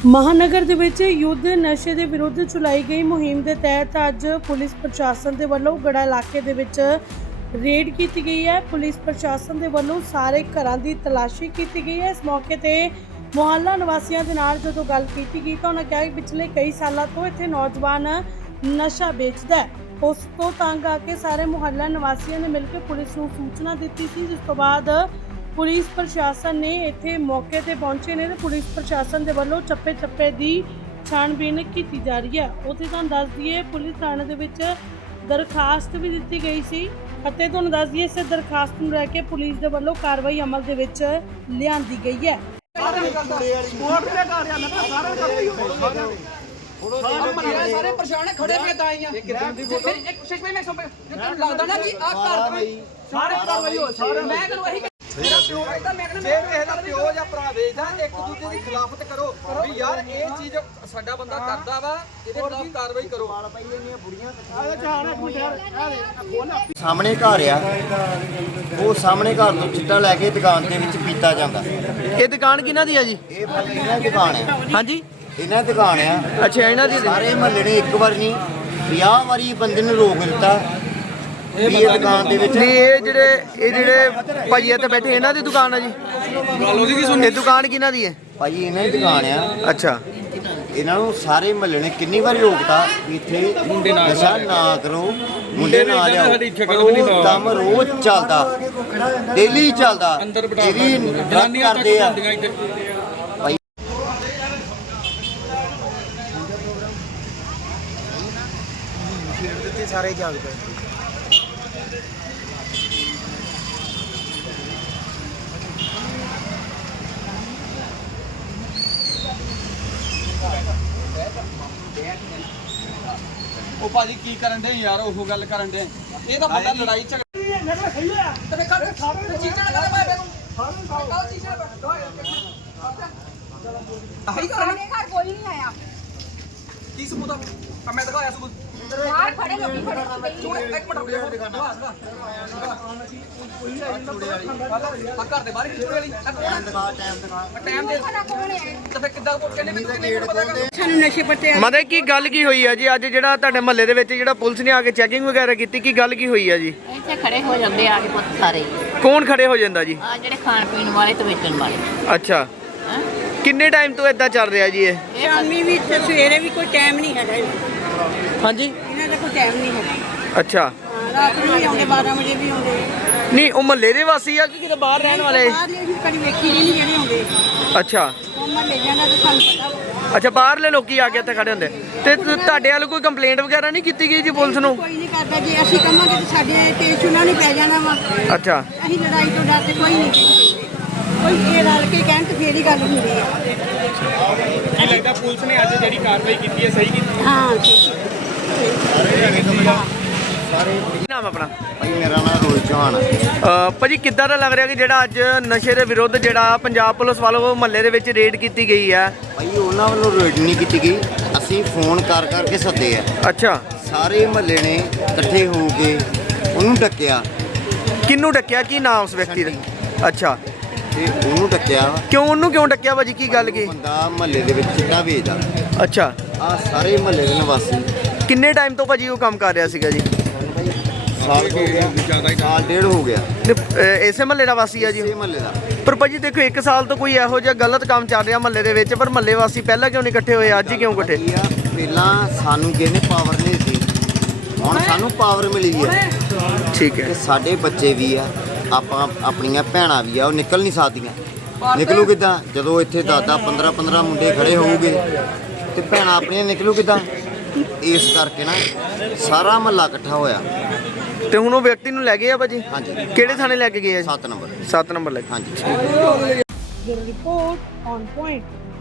ਮਹਾਨਗਰ ਦੇ ਵਿੱਚ ਯੁੱਧ ਨਸ਼ੇ ਦੇ ਵਿਰੁੱਧ ਚਲਾਈ ਗਈ ਮੁਹਿੰਮ ਦੇ ਤਹਿਤ ਅੱਜ ਪੁਲਿਸ ਪ੍ਰਸ਼ਾਸਨ ਦੇ ਵੱਲੋਂ ਗੜਾ ਇਲਾਕੇ ਦੇ ਵਿੱਚ ਰੇਡ ਕੀਤੀ ਗਈ ਹੈ। ਪੁਲਿਸ ਪ੍ਰਸ਼ਾਸਨ ਦੇ ਵੱਲੋਂ ਸਾਰੇ ਘਰਾਂ ਦੀ ਤਲਾਸ਼ੀ ਕੀਤੀ ਗਈ ਹੈ। ਇਸ ਮੌਕੇ ਤੇ ਮੁਹੱਲਾ ਨਿਵਾਸੀਆਂ ਦੇ ਨਾਲ ਜਦੋਂ ਗੱਲ ਕੀਤੀ ਗਈ ਤਾਂ ਉਹਨਾਂ ਕਿਹਾ ਕਿ ਪਿਛਲੇ ਕਈ ਸਾਲਾਂ ਤੋਂ ਇੱਥੇ ਨੌਜਵਾਨ ਨਸ਼ਾ ਵੇਚਦਾ ਹੈ। ਉਸ ਤੋਂ ਤੰਗ ਆ ਕੇ ਸਾਰੇ ਮੁਹੱਲਾ ਨਿਵਾਸੀਆਂ ਨੇ ਮਿਲ ਕੇ ਪੁਲਿਸ ਨੂੰ ਸੂਚਨਾ ਦਿੱਤੀ ਸੀ, ਜਿਸ ਤੋਂ ਬਾਅਦ ਪੁਲਿਸ ਪ੍ਰਸ਼ਾਸਨ ਨੇ ਇੱਥੇ ਮੌਕੇ ਤੇ ਪਹੁੰਚੇ ਨੇ ਤੇ ਪੁਲਿਸ ਪ੍ਰਸ਼ਾਸਨ ਦੇ ਵੱਲੋਂ ਚੱਪੇ-ਚੱਪੇ ਦੀ ਛਾਣਬੀਨ ਕੀਤੀ ਜਾ ਰਹੀ ਹੈ। ਉੱਥੇ ਤੁਹਾਨੂੰ ਦੱਸ ਦਈਏ ਪੁਲਿਸ ਥਾਣੇ ਦੇ ਵਿੱਚ ਦਰਖਾਸਤ ਵੀ ਦਿੱਤੀ ਗਈ ਸੀ ਅਤੇ ਤੁਹਾਨੂੰ ਦੱਸ ਦਈਏ ਇਸ ਦਰਖਾਸਤ ਨੂੰ ਲੈ ਕੇ ਪੁਲਿਸ ਦੇ ਵੱਲੋਂ ਕਾਰਵਾਈ ਅਮਲ ਦੇ ਵਿੱਚ ਲਿਆਂਦੀ ਗਈ ਹੈ। ਸਾਰੇ ਪਰੇਸ਼ਾਨ ਖੜੇ ਪਏ ਤਾਂ ਆਈਆਂ ਇੱਕ ਸ਼ਿਸ਼ ਮੈਂ ਸਭ ਤੈਨੂੰ ਲੱਗਦਾ ਨਾ ਕਿ ਆ ਘਰ ਦੇ ਵਿੱਚ ਸਾਰੇ ਕਾਰਵਾਈ ਹੋ ਸਾਰੇ ਮੈਂ ਤੈਨੂੰ ਇਹੀ ਮੇਰਾ ਪਿਓ ਕਹਿੰਦਾ ਮੈਂ ਕਹਿੰਦਾ ਜੇ ਕਿਸੇ ਦਾ ਪਿਓ ਜਾਂ ਭਰਾ ਵੇਚਦਾ ਇੱਕ ਦੂਜੇ ਦੀ ਖਿਲਾਫਤ ਕਰੋ। ਵੀ ਯਾਰ ਇਹ ਚੀਜ਼ ਸਾਡਾ ਬੰਦਾ ਕਰਦਾ ਵਾ ਇਹਦੇ ਖਿਲਾਫ ਕਾਰਵਾਈ ਕਰੋ। ਸਾਹਮਣੇ ਘਰ ਆ। ਉਹ ਸਾਹਮਣੇ ਘਰ ਤੋਂ ਚਿੱਟਾ ਲੈ ਕੇ ਦੁਕਾਨ ਦੇ ਵਿੱਚ ਪੀਤਾ ਜਾਂਦਾ। ਇਹ ਦੁਕਾਨ ਕਿਹਨਾਂ ਦੀ ਆ ਜੀ? ਇਹ ਇਹਨਾਂ ਦੀ ਦੁਕਾਨ ਆ। ਹਾਂਜੀ। ਇਹਨਾਂ ਦੀ ਦੁਕਾਨ ਆ। ਅੱਛਾ ਇਹਨਾਂ ਦੀ ਸਾਰੇ ਮਹੱਲੇ ਨੇ ਇੱਕ ਵਾਰ ਨਹੀਂ 50 ਵਾਰੀ ਬੰਦੇ ਨੂੰ ਰੋਕ ਦਿੱਤਾ। ਵੀ ਇਹ ਦੁਕਾਨ ਦੇ ਵਿੱਚ ਨਹੀਂ ਇਹ ਜਿਹੜੇ ਇਹ ਜਿਹੜੇ ਭਾਜੀ ਇੱਥੇ ਬੈਠੇ ਇਹਨਾਂ ਦੀ ਦੁਕਾਨ ਆ ਜੀ। ਇਹ ਦੁਕਾਨ ਕਿਹਨਾਂ ਦੀ ਹੈ? ਭਾਜੀ ਇਹਨਾਂ ਦੀ ਦੁਕਾਨ ਆ। ਅੱਛਾ। ਇਹਨਾਂ ਨੂੰ ਸਾਰੇ ਮਹੱਲੇ ਨੇ ਕਿੰਨੀ ਵਾਰੀ ਰੋਕਤਾ ਵੀ ਇੱਥੇ ਨਸ਼ਾ ਨਾ ਕਰੋ ਮੁੰਡੇ ਨਾ ਲਿਆਓ ਉਹ ਕੰਮ ਰੋਜ਼ ਚੱਲਦਾ ਡੇਲੀ ਚੱਲਦਾ। ਇਹ ਵੀ ਡਰੱਗ ਕਰਦੇ ਆ। ਭਾਈ ਉਹ ਭਾਜੀ ਕੀ ਕਰਨ ਦੇ ਯਾਰ ਉਹ ਗੱਲ ਕਰਨ ਦੇ ਇਹ ਤਾਂ ਬੰਦਾ ਲੜਾਈ ਝਗੜਾ ਚੀਜ਼ਾਂ ਪਾਇਆ ਤੈਨੂੰ। ਕੱਲ ਚੀਜ਼ਾਂ ਆਹੀ ਕਰ ਸਾਡੇ ਘਰ ਕੋਈ ਨਹੀਂ ਆਇਆ। ਕੀ ਸਬੂਤ ਆ? ਆ ਮੈਂ ਦਿਖਾਇਆ ਸਬੂਤ। ਬਾਹਰ ਖੜੇ ਲੋਕੀ ਖੜੇ। ਇੱਕ ਮਿੰਟ ਰੁਕ ਜਾ ਦਿਖਾ ਦਿਖਾ ਆ ਘਰ ਦੇ ਬਾਹਰ ਖਿੱਚੋ ਵਾਲੀ ਆ ਕੌਣ ਆ ਟਾਈਮ ਦੇ ਪਤਾ ਕੌਣ ਹੈ ਤੇ ਫਿਰ ਕਿੱਦਾਂ ਕਹਿੰਦੇ ਮੈਨੂੰ ਕਿੰਨੇ ਮਿੰਟ ਪਤਾ ਕਰ ਸਾਨੂੰ ਨਸ਼ੇ ਪੱਤੇ ਮਤਲਬ ਕੀ ਗੱਲ ਕੀ ਹੋਈ ਆ ਜੀ? ਅੱਜ ਜਿਹੜਾ ਤੁਹਾਡੇ ਮਹੱਲੇ ਦੇ ਵਿੱਚ ਜਿਹੜਾ ਪੁਲਿਸ ਨੇ ਆ ਕੇ ਚੈਕਿੰਗ ਵਗੈਰਾ ਕੀਤੀ ਕੀ ਗੱਲ ਕੀ ਹੋਈ ਆ ਜੀ? ਇੱਥੇ ਖੜੇ ਹੋ ਜਾਂਦੇ ਆ ਕੇ ਪੁੱਤ ਸਾਰੇ। ਕੌਣ ਖੜੇ ਹੋ ਜਾਂਦਾ ਜੀ? ਆ ਜਿਹੜੇ ਖਾਣ ਪੀਣ ਵਾਲੇ ਤੇ ਵੇਚਣ ਵਾਲੇ। ਅੱਛਾ? ਕਿੰਨੇ ਟਾਈਮ ਤੋਂ ਇਦਾਂ ਚੱਲ ਰਿਹਾ ਜੀ ਇਹ? ਇਹ ਸ਼ਾਮੀ ਵੀ ਤੇ ਸਵੇਰੇ ਵੀ ਕੋਈ ਟਾਈਮ ਨਹੀਂ ਹੈਗਾ ਇਹਨਾਂ ਹਾਂਜੀ। ਦਾ ਕੋਈ ਟਾਈਮ ਨਹੀਂ ਹੈਗਾ। ਅੱਛਾ। ਰਾਤ ਨੂੰ ਵੀ ਆਉਂਦੇ 12 ਵਜੇ ਵੀ ਆਉਂਦੇ। ਨਹੀਂ ਉਹ ਮਹੱਲੇ ਦੇ ਵਾਸੀ ਆ ਕਿ ਕਿਤੇ ਬਾਹਰ ਰਹਿਣ ਵਾਲੇ? ਬਾਹਰ ਲਈ ਕਦੀ ਵੇਖੀ ਨਹੀਂ ਜਿਹੜੇ ਆਉਂਦੇ ਅੱਛਾ। ਉਹ ਮਹੱਲੇ ਜਾਣਾ ਤੇ ਸਾਨੂੰ ਪਤਾ ਵਾ। ਅੱਛਾ ਬਾਹਰਲੇ ਲੋਕੀ ਆ ਕੇ ਇੱਥੇ ਖੜੇ ਹੁੰਦੇ। ਤੇ ਤੁ- ਤੁਹਾਡੇ ਵੱਲ ਕੋਈ ਕੰਪਲੇਂਟ ਵਗੈਰਾ ਨਹੀਂ ਕੀਤੀ ਗਈ ਜੀ ਪੁਲਿਸ ਨੂੰ? ਕੋਈ ਨਹੀਂ ਕਰਦਾ ਜੇ ਅਸੀਂ ਕਹਾਂਗੇ ਤੇ ਸਾਡੇ ਤੇ ਚੁਣਾ ਨਹੀਂ ਪੈ ਜਾਣਾ ਵਾ। ਅੱਛਾ। ਅਸੀਂ ਲੜਾਈ ਤੋਂ ਡਰਦੇ ਕੋਈ ਨਹੀਂ ਕਹਿੰਦੇ ਕੋਈ ਇਹ ਰਲ ਕੇ ਕਹਿਣ ਤੇ ਫੇਰ ਹੀ ਗੱਲ ਹੁੰਦੀ ਹੈ ਕੀ ਲੱਗਦਾ ਪੁਲਿਸ ਨੇ ਅੱਜ ਜਿਹੜੀ ਕਾਰਵਾਈ ਕੀਤੀ ਹੈ ਸਹੀ ਕੀਤੀ ਹਾਂ? ਠੀਕ ਕੀ ਨਾਮ ਆਪਣਾ? ਭਾਈ ਮੇਰਾ ਨਾਮ ਰੋਹਿਤ ਚੌਹਾਨ ਆ। ਅ, ਭਾਜੀ ਕਿੱਦਾਂ ਦਾ ਲੱਗ ਰਿਹਾ ਕਿ ਜਿਹੜਾ ਅੱਜ ਨਸ਼ੇ ਦੇ ਵਿਰੁੱਧ ਜਿਹੜਾ ਪੰਜਾਬ ਪੁਲਿਸ ਵੱਲੋਂ ਮਹੱਲੇ ਦੇ ਵਿੱਚ ਰੇਡ ਕੀਤੀ ਗਈ ਹੈ? ਭਾਈ ਉਹਨਾਂ ਵੱਲੋਂ ਰੇਡ ਨਹੀਂ ਕੀਤੀ ਗਈ। ਅਸੀਂ ਫੋਨ ਕਰ ਕਰਕੇ ਸੱਦੇ ਆ। ਅੱਛਾ। ਸਾਰੇ ਮਹੱਲੇ ਨੇ ਇਕੱਠੇ ਹੋ ਕੇ ਉਹਨੂੰ ਡੱਕਿਆ। ਕਿਹਨੂੰ ਡੱਕਿਆ? ਕੀ ਨਾਮ ਉਸ ਵਿਅਕਤੀ ਦਾ? ਅੱਛਾ। ਤੇ ਉਹਨੂੰ ਡੱਕਿਆ। ਕਿਉਂ? ਉਹਨੂੰ ਕਿਉਂ ਡੱਕਿਆ ਭਾਜੀ? ਕੀ ਗੱਲ ਕੀ? ਬੰਦਾ ਮਹੱਲੇ ਦੇ ਵਿੱਚ ਚਿੱਟਾ ਵੇਚਦਾ ਅੱਛਾ। ਆ ਸਾਰੇ ਮਹੱਲੇ ਦੇ ਨਿਵਾਸੀ। ਕਿੰਨੇ ਟਾਈਮ ਤੋਂ ਭਾਜੀ ਉਹ ਕੰਮ ਕਰ ਰਿਹਾ ਸੀਗਾ ਜੀ? ਸਾਲ ਹੋ ਗਿਆ। ਸਾਲ ਡੇਢ ਹੋ ਗਿਆ। ਇਸੇ ਮਹੱਲੇ ਦਾ ਵਾਸੀ ਆ ਜੀ। ਇਸੇ ਮਹੱਲੇ ਦਾ। ਪਰ ਭਾਜੀ ਦੇਖੋ ਇੱਕ ਸਾਲ ਤੋਂ ਕੋਈ ਇਹੋ ਜਿਹਾ ਗਲਤ ਕੰਮ ਚੱਲ ਰਿਹਾ ਮਹੱਲੇ ਦੇ ਵਿੱਚ ਪਰ ਮਹੱਲੇ ਵਾਸੀ ਪਹਿਲਾਂ ਕਿਉਂ ਨਹੀਂ ਇਕੱਠੇ ਹੋਏ ਅੱਜ ਹੀ ਕਿਉਂ ਇਕੱਠੇ? ਕੀ ਆ, ਪਹਿਲਾਂ ਸਾਨੂੰ ਕਿਸੇ ਪਾਵਰ ਨਹੀਂ ਸੀ। ਹੁਣ ਸਾਨੂੰ ਪਾਵਰ ਮਿਲੀ ਹੈ ਠੀਕ ਹੈ। ਸਾਡੇ ਬੱਚੇ ਵੀ ਆ। ਆਪਾਂ ਆਪਣੀਆਂ ਭੈਣਾਂ ਵੀ ਆ ਉਹ ਨਿਕਲ ਨਹੀਂ ਸਕਦੀਆਂ। ਨਿਕਲੂ ਕਿੱਦਾਂ? ਜਦੋਂ ਇੱਥੇ ਦਾਦਾ 15 15 ਮੁੰਡੇ ਖੜੇ ਹੋਊਗੇ ਤੇ ਭੈਣਾਂ ਆਪਣੀਆਂ ਨਿਕਲੂ ਕਿੱਦਾਂ? ਇਸ ਕਰਕੇ ਨਾ ਸਾਰਾ ਮਹੱਲਾ ਇਕੱਠਾ ਹੋਇਆ। ਤੇ ਹੁਣ ਉਹ ਵਿਅਕਤੀ ਨੂੰ ਲੈ ਗਏ ਆ ਭਾਜੀ? ਹਾਂਜੀ। ਕਿਹੜੇ ਥਾਣੇ ਲੈ ਕੇ ਗਏ ਆ ਜੀ? 7 ਨੰਬਰ। 7 ਨੰਬਰ ਲੈ ਕੇ। ਹਾਂਜੀ। Report on point